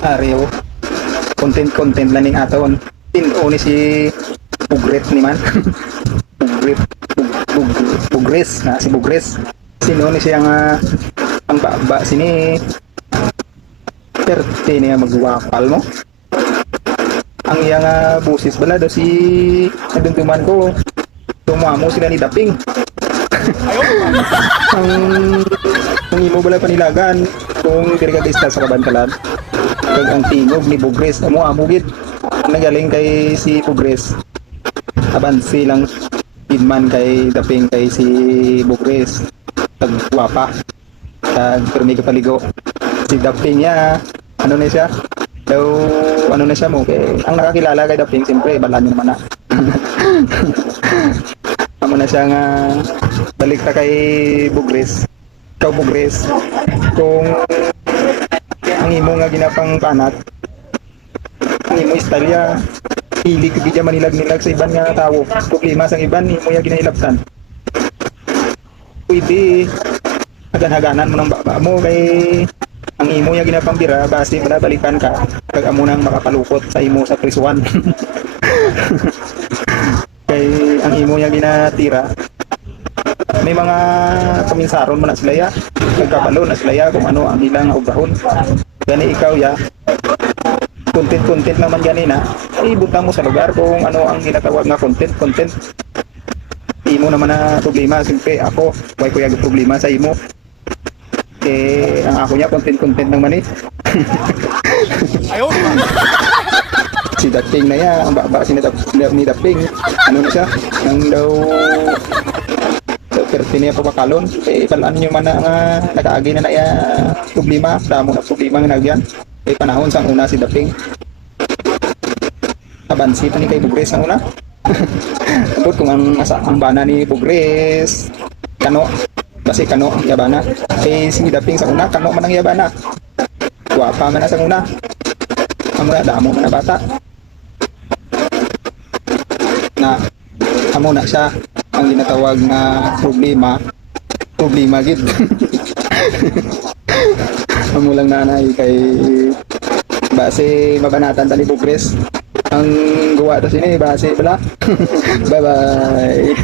Ariyo. Content lang ning aton. Tino ni si Bugret ni man. Bugret. Bugres. Na si Bugres. Sino ni siya nga ang baba sini. Perte niya magwapal mo. Ang iya nga busis bala daw si nadungtuman ko. Tumamo sila ni Daping. ang imo bala panilagan kung diri ka sa Kabantalan. Kag ang tingog ni Bugres amo gid nagaling kay si Bugres. Aban silang pidman kay Daping kay si Bugres. Tagwapa. Tag permi ka paligo. Si Daping niya ano na siya? Daw ano na siya mo kay ang nakakilala kay Daping siyempre balaan niyo naman na. Amo na siya nga balik ta kay Bugres. Ikaw Bugres kung ang imo nga ginapang panat ang imo istorya pili ka gidya manilag-nilag sa iban nga tawo problema sa iban imo ya ginahilabtan pwede hagan-haganan mo ng baba mo kay ang imo ya ginapang bira base balikan ka kag amo nang makapalukot sa imo sa prisuan. Kay ang imo ya ginatira may mga kaminsaron man na sila ya nagkabalo na sila ya kung ano ang ilang obrahon gani ikaw ya content naman ganina ay butang mo sa lugar kung ano ang ginatawag nga content imo naman na problema siyempre ako why ko yung problema sa imo eh ang ako niya content naman eh. Ayun. Si Daping na ya ang baba si ni Daping ano na siya nang daw perte niya papakalon eh palaan nyo man na nga nakaagi na ya problema damo na problema nga nagyan eh panahon sang una si Daping abansi pa ni kay Bugres ang una. Tapos kung ang bana ni Bugres kano kasi kano ang yabana eh si Daping sa una kano man ang yabana guwapa man na sa una amo na damo man na bata na amo na siya ang ginatawag na problema gid. Amo lang nanay kay base mabanatan tani Bugres ang gawa ta sini base bala. Bye bye.